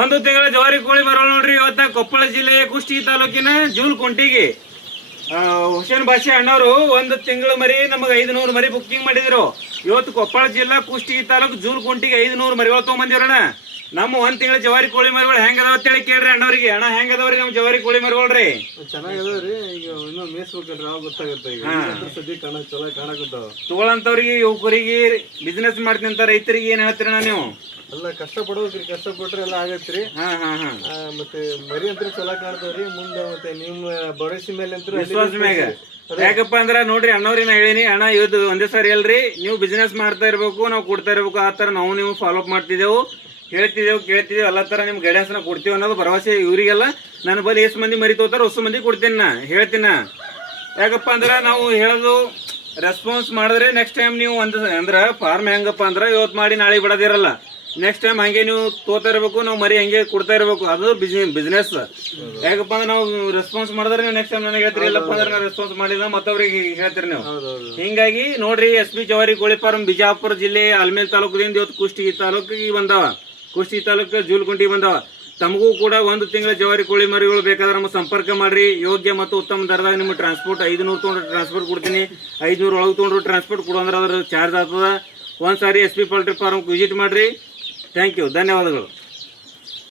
ಒಂದು ತಿಂಗಳ ಜವಾರಿ ಕೋಳಿ ಬರೋಲ್ಲ ನೋಡ್ರಿ. ಇವತ್ತ ಕೊಪ್ಪಳ ಜಿಲ್ಲೆ ಕುಷ್ಟಗಿ ತಾಲೂಕಿನ ಜೂಲ್ಕುಂಟಿಗೆ ಹುಸೇನ್ ಬಾಷಿ ಅಣ್ಣವರು ಒಂದು ತಿಂಗಳು ಮರಿ ನಮಗೆ 500 ಮರಿ ಬುಕ್ಕಿಂಗ್ ಮಾಡಿದ್ರು. ಇವತ್ತು ಕೊಪ್ಪಳ ಜಿಲ್ಲಾ ಕುಷ್ಟಗಿ ತಾಲೂಕು ಜೂಲ್ಕುಂಟಿಗೆ 500 ಮರಿಗಳು ತೊಗೊಂಬಂದಿರೋಣ. ನಮ್ಮ ಒಂದ್ ತಿಂಗಳ ಜವಾರಿ ಕೋಳಿ ಮರಿಗಳು ಹೆಂಗದಾವ ಅಂತೇಳಿ ಕೇಳ್ರಿ ಅಣ್ಣವ್ರಿಗೆ. ಅಣ್ಣ ಹೆಂಗದವ್ರಿ ನಮ್ಮ ಜವಾರಿ ಕೋಳಿ ಮರಿಗಳ್ರಿ? ಚೆನ್ನಾಗದವ್ರಿ. ಈಗ ಇನ್ನೂ ಮೇಯಿಸ್ಬೇಕಲ್ರಿ, ಅವಾಗ ಗೊತ್ತಾಗುತ್ತೆ. ಸದ್ಯ ಚಲೋ ಕಾಣಕತ್ತಾವ. ತಗೊಳಂತವ್ರಿಗೆ ಯುವಕರಿಗೆ ಬಿಸ್ನೆಸ್ ಮಾಡ್ತಿಂತ ರೈತರಿಗೆ ಏನ್ ಹೇಳ್ತೀರಣ್ಣ ನೀವು? ಎಲ್ಲ ಕಷ್ಟ ಪಡ್ಬೇಕ್ರಿ, ಕಷ್ಟ ಪಟ್ರೆ ಎಲ್ಲ ಆಗತ್ರಿ. ಮತ್ತೆ ಮರಿ ಅಂತ ಚಲೋ ಕಾಣ್ತಾವ್ರಿ. ಮುಂದೆ ಮತ್ತೆ ನಿಮ್ಮ ಭರವಸೆ ಮೇಲೆ ಅಂತ ವಿಶ್ವಾಸ ಮ್ಯಾಗ. ಯಾಕಪ್ಪ ಅಂದ್ರ ನೋಡ್ರಿ ಅಣ್ಣವ್ರಿಗೆ ನಾ ಹೇಳಿನಿ, ಅಣ್ಣ ಇವತ್ತು ಒಂದೇ ಸಾರಿ ಅಲ್ರಿ, ನೀವು ಬಿಸ್ನೆಸ್ ಮಾಡ್ತಾ ಇರ್ಬೇಕು, ನಾವು ಕೊಡ್ತಾ ಇರ್ಬೇಕು. ಆ ತರ ನಾವು ನೀವು ಫಾಲೋ ಅಪ್ ಮಾಡ್ತಿದ್ದೆವು, ಕೇಳ್ತಿದ್ದೇವೆ ಎಲ್ಲ ತರ ನಿಮ್ ಗೈಡೆನ್ಸ್ ನ ಕೊಡ್ತೀವಿ ಅನ್ನೋದು ಭರವಸೆ ಇವರಿಗೆಲ್ಲ. ನನ್ನ ಬಳಿ ಎಷ್ಟು ಮಂದಿ ಮರಿ ತಗೋತಾರ ಅಷ್ಟು ಮಂದಿ ಕೊಡ್ತೀನಿ, ನಾ ಹೇಳ್ತೀನ. ಯಾಕಪ್ಪ ಅಂದ್ರ ನಾವು ಹೇಳೋದು ರೆಸ್ಪಾನ್ಸ್ ಮಾಡಿದ್ರೆ ನೆಕ್ಸ್ಟ್ ಟೈಮ್ ನೀವು ಅಂದ್ರ ಫಾರ್ಮ್ ಹೆಂಗಪ್ಪ ಅಂದ್ರ ಇವತ್ತು ಮಾಡಿ ನಾಳೆ ಬಿಡೋದಿರಲ್ಲ. ನೆಕ್ಸ್ಟ್ ಟೈಮ್ ಹಂಗೆ ನೀವು ತೋತಾ ಇರ್ಬೇಕು, ನಾವು ಮರಿ ಹಂಗೆ ಕೊಡ್ತಾ ಇರ್ಬೇಕು. ಅದು ಬಿಸ್ನೆಸ್. ಯಾಕಪ್ಪ ಅಂದ್ರೆ ನಾವು ರೆಸ್ಪಾನ್ಸ್ ಮಾಡಿದ್ರೆ ನೀವು ನೆಕ್ಸ್ಟ್ ಟೈಮ್ ನನಗೆ ಹೇಳ್ತೀರಿ, ಇಲ್ಲಪ್ಪ ಅಂದ್ರೆ ನಾವು ರೆಸ್ಪಾನ್ಸ್ ಮಾಡಿಲ್ಲ ಮತ್ತವ್ರಿಗೆ ಹೇಳ್ತೀರಿ ನೀವು. ಹಿಂಗಾಗಿ ನೋಡ್ರಿ, SP ಜವಾರಿ ಕೋಳಿ ಫಾರ್ಮ್ ಬಿಜಾಪುರ ಜಿಲ್ಲೆ ಆಲ್ಮೇಲ್ ತಾಲೂಕದಿಂದ ಇವತ್ತು ಕುಷ್ಟಗಿ ತಾಲೂಕಿಗೆ ಬಂದಾವ. ಕುಷ್ಟಗಿ ತಾಲೂಕು ಜೂಲ್ಕುಂಟಿ ಬಂದಾವ. ತಮಗೂ ಕೂಡ ಒಂದು ತಿಂಗಳ ಜವಾರಿ ಕೋಳಿ ಮರಿಗಳು ಬೇಕಾದ್ರೆ ನಮಗೆ ಸಂಪರ್ಕ ಮಾಡ್ರಿ. ಯೋಗ್ಯ ಮತ್ತು ಉತ್ತಮ ದರದಾಗ ನಿಮ್ಗೆ ಟ್ರಾನ್ಸ್ಪೋರ್ಟ್ 500 ತೊಗೊಂಡ್ರೆ ಟ್ರಾನ್ಸ್ಪೋರ್ಟ್ ಕೊಡ್ತೀನಿ. 500 ಒಳಗೆ ತೊಗೊಂಡ್ರೆ ಟ್ರಾನ್ಸ್ಪೋರ್ಟ್ ಕೊಡೋಂದ್ರೆ ಅದ್ರ ಚಾರ್ಜ್ ಆಗ್ತದ. ಒಂದ್ಸಾರಿ SP ಪೋಲ್ಟ್ರಿ ಫಾರ್ಮ್ ವಿಸಿಟ್ ಮಾಡ್ರಿ. ಥ್ಯಾಂಕ್ ಯು, ಧನ್ಯವಾದಗಳು.